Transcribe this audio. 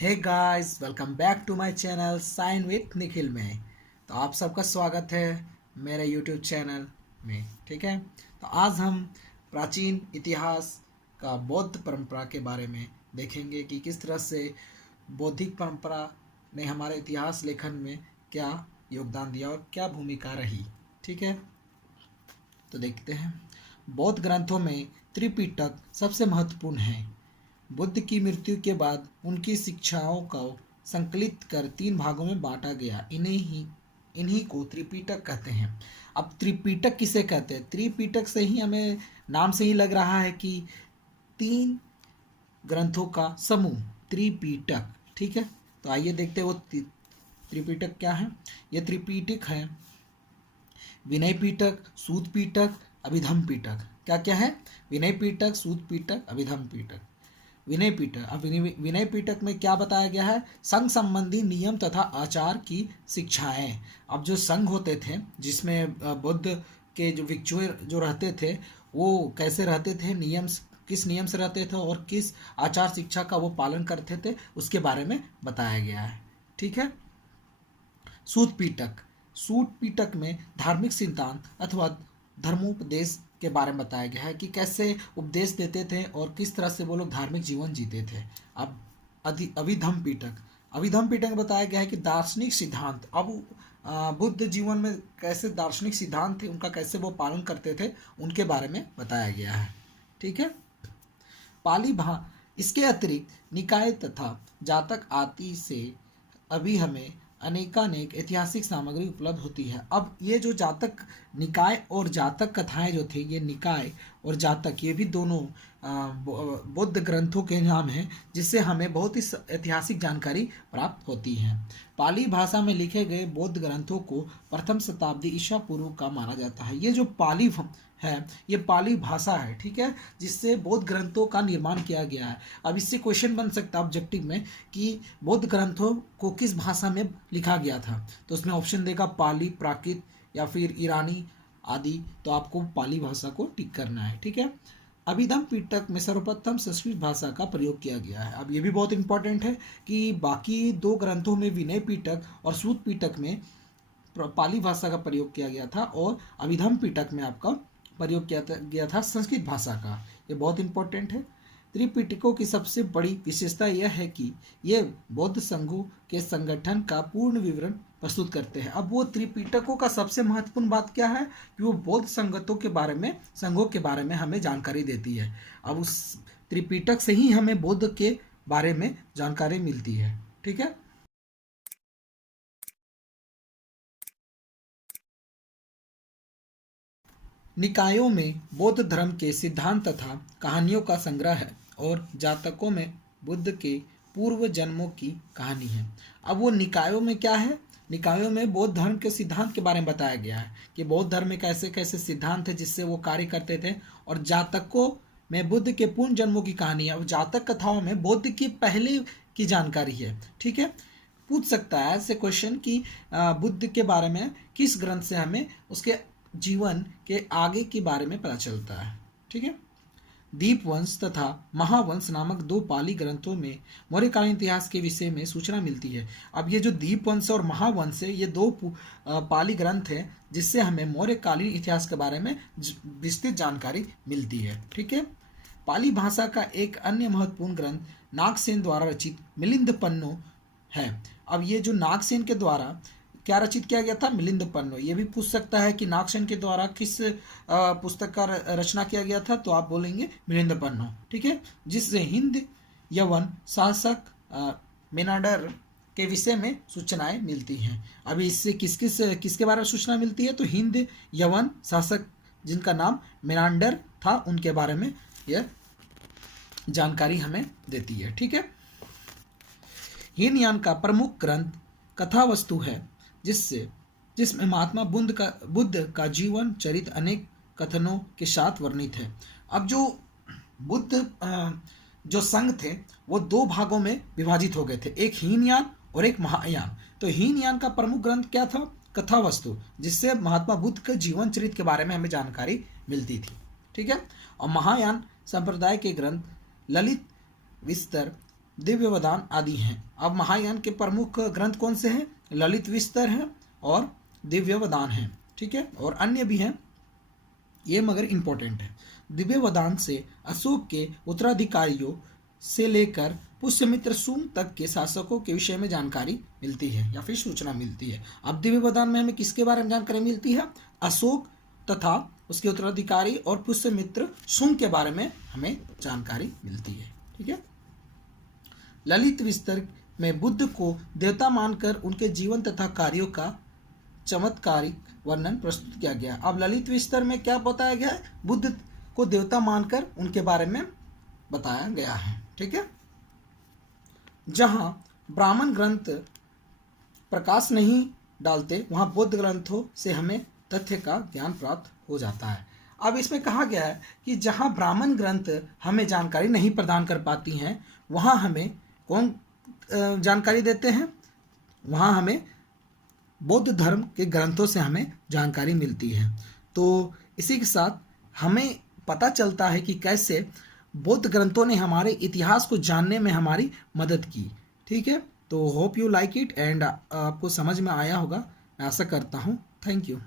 Hey guys, welcome back to my channel sign with Nikhil में। तो आप सबका स्वागत है मेरे यूट्यूब चैनल में। ठीक है, तो आज हम प्राचीन इतिहास का बौद्ध परंपरा के बारे में देखेंगे कि किस तरह से बौद्धिक परंपरा ने हमारे इतिहास लेखन में क्या योगदान दिया और क्या भूमिका रही। ठीक है, तो देखते हैं। बौद्ध ग्रंथों में त्रिपिटक सबसे महत्वपूर्ण है। बुद्ध की मृत्यु के बाद उनकी शिक्षाओं को संकलित कर 3 भागों में बांटा गया। इन्हीं को त्रिपिटक कहते हैं। अब त्रिपिटक किसे कहते हैं? त्रिपिटक से ही हमें नाम से ही लग रहा है कि 3 ग्रंथों का समूह त्रिपिटक। ठीक है, तो आइए देखते हैं वो त्रिपिटक क्या है। ये त्रिपिटक है विनय पिटक, सूत पिटक, अभिधम पिटक। क्या क्या है? विनय पिटक, सूत पिटक, अभिधम पिटक। विनय पिटक, अब विनय पिटक में क्या बताया गया है? संघ संबंधी नियम तथा आचार की शिक्षाएं। अब जो संघ होते थे जिसमें बुद्ध के जो भिक्षु जो रहते थे वो कैसे रहते थे, किस नियम से रहते थे और किस आचार शिक्षा का वो पालन करते थे, उसके बारे में बताया गया है। ठीक है। सूत पिटक, सूत पिटक में धार्मिक सिद्धांत अथवा धर्मोपदेश के बारे में बताया गया है कि कैसे उपदेश देते थे और किस तरह से वो लोग धार्मिक जीवन जीते थे। अब अभिधम पिटक, अभिधम पिटक में बताया गया है कि दार्शनिक सिद्धांत, अब बुद्ध जीवन में कैसे दार्शनिक सिद्धांत थे, उनका कैसे वो पालन करते थे, उनके बारे में बताया गया है। ठीक है। पाली भा इसके अतिरिक्त निकाय तथा जातक आदि से अभी हमें अनेकानेक ऐतिहासिक सामग्री उपलब्ध होती है। अब ये जो जातक निकाय और जातक कथाएं जो थे, ये निकाय और जातक ये भी दोनों बौद्ध ग्रंथों के नाम हैं जिससे हमें बहुत ही ऐतिहासिक जानकारी प्राप्त होती है। पाली भाषा में लिखे गए बौद्ध ग्रंथों को प्रथम शताब्दी ईसा पूर्व का माना जाता है। ये जो पाली है ये पाली भाषा है। ठीक है, जिससे बौद्ध ग्रंथों का निर्माण किया गया है। अब इससे क्वेश्चन बन सकता है ऑब्जेक्टिव में कि बौद्ध ग्रंथों को किस भाषा में लिखा गया था, तो उसमें ऑप्शन देगा पाली, प्राकृत या फिर ईरानी आदि। तो आपको पाली भाषा को टिक करना है। ठीक है। अभिधम पिटक में सर्वप्रथम संस्कृत भाषा का प्रयोग किया गया है। अब ये भी बहुत इंपॉर्टेंट है कि बाकी 2 ग्रंथों में विनय पिटक और सूत पिटक में पाली भाषा का प्रयोग किया गया था और अभिधम पिटक में आपका प्रयोग किया गया था संस्कृत भाषा का। ये बहुत इंपॉर्टेंट है। त्रिपिटकों की सबसे बड़ी विशेषता यह है कि ये बौद्ध संघों के संगठन का पूर्ण विवरण प्रस्तुत करते हैं। अब वो त्रिपिटकों का सबसे महत्वपूर्ण बात क्या है कि वो बौद्ध संगठनों के बारे में हमें जानकारी देती है। अब उस त्रिपिटक से ही हमें बौद्ध के बारे में जानकारी मिलती है। ठीक है। निकायों में बौद्ध धर्म के सिद्धांत तथा कहानियों का संग्रह है और जातकों में बुद्ध के पूर्व जन्मों की कहानी है। अब वो निकायों में क्या है? निकायों में बौद्ध धर्म के सिद्धांत के बारे में बताया गया है कि बौद्ध धर्म में कैसे कैसे सिद्धांत है जिससे वो कार्य करते थे, और जातकों में बुद्ध के पूर्ण जन्मों की कहानी है। और जातक कथाओं में बुद्ध की पहले की जानकारी है। ठीक है, पूछ सकता है ऐसे क्वेश्चन कि बुद्ध के बारे में किस ग्रंथ से हमें उसके जीवन के आगे के बारे में पता चलता है। ठीक है। दीपवंश तथा महावंश नामक 2 पाली ग्रंथों में मौर्यकालीन इतिहास के विषय में सूचना मिलती है। अब ये जो दीपवंश और महावंश है ये 2 पाली ग्रंथ हैं जिससे हमें मौर्यकालीन इतिहास के बारे में विस्तृत जानकारी मिलती है। ठीक है। पाली भाषा का एक अन्य महत्वपूर्ण ग्रंथ नागसेन द्वारा रचित मिलिंद पन्नो है। अब ये जो नागसेन के द्वारा क्या रचित किया गया था? मिलिंद पन्नो। ये भी पूछ सकता है कि नागसेन के द्वारा किस पुस्तक का रचना किया गया था, तो आप बोलेंगे मिलिंद पन्नो। ठीक है, जिससे हिंद यवन शासक मेनाडर के विषय में सूचनाएं मिलती हैं। अभी इससे किसके बारे में सूचना मिलती है? तो हिंद यवन शासक जिनका नाम मेनांडर था उनके बारे में यह जानकारी हमें देती है। ठीक है। हीनयान का प्रमुख ग्रंथ कथा वस्तु है जिसमें महात्मा बुद्ध का जीवन चरित्र अनेक कथनों के साथ वर्णित है। अब जो बुद्ध जो संघ थे वो 2 भागों में विभाजित हो गए थे, एक हीनयान और एक महायान। तो हीनयान का प्रमुख ग्रंथ क्या था? कथा वस्तु, जिससे महात्मा बुद्ध के जीवन चरित्र के बारे में हमें जानकारी मिलती थी। ठीक है। और महायान संप्रदाय के ग्रंथ ललित विस्तर, दिव्यवदान आदि हैं। अब महायान के प्रमुख ग्रंथ कौन से हैं? ललित विस्तर हैं और दिव्यवदान हैं, ठीक है, और अन्य भी हैं, ये मगर इम्पोर्टेंट है। दिव्यवदान से अशोक के उत्तराधिकारियों से लेकर पुष्यमित्र सुंग तक के शासकों के विषय में जानकारी मिलती है या फिर सूचना मिलती है। अब दिव्यवदान में हमें किसके बारे में जानकारी मिलती है? अशोक तथा उसके उत्तराधिकारी और पुष्यमित्र सुंग के बारे में हमें जानकारी मिलती है, ठीक है। ललित विस्तर में बुद्ध को देवता मानकर उनके जीवन तथा कार्यों का चमत्कारिक वर्णन प्रस्तुत किया गया। अब ललित विस्तर में क्या बताया गया है? बुद्ध को देवता मानकर उनके बारे में बताया गया है, ठीक है। जहां ब्राह्मण ग्रंथ प्रकाश नहीं डालते वहां बौद्ध ग्रंथों से हमें तथ्य का ज्ञान प्राप्त हो जाता है। अब इसमें कहा गया है कि जहां ब्राह्मण ग्रंथ हमें जानकारी नहीं प्रदान कर पाती हैं वहां हमें कौन जानकारी देते हैं? वहां हमें बौद्ध धर्म के ग्रंथों से हमें जानकारी मिलती है। तो इसी के साथ हमें पता चलता है कि कैसे बौद्ध ग्रंथों ने हमारे इतिहास को जानने में हमारी मदद की, ठीक है। तो hope you like it and आपको समझ में आया होगा, मैं आशा करता हूँ। Thank you.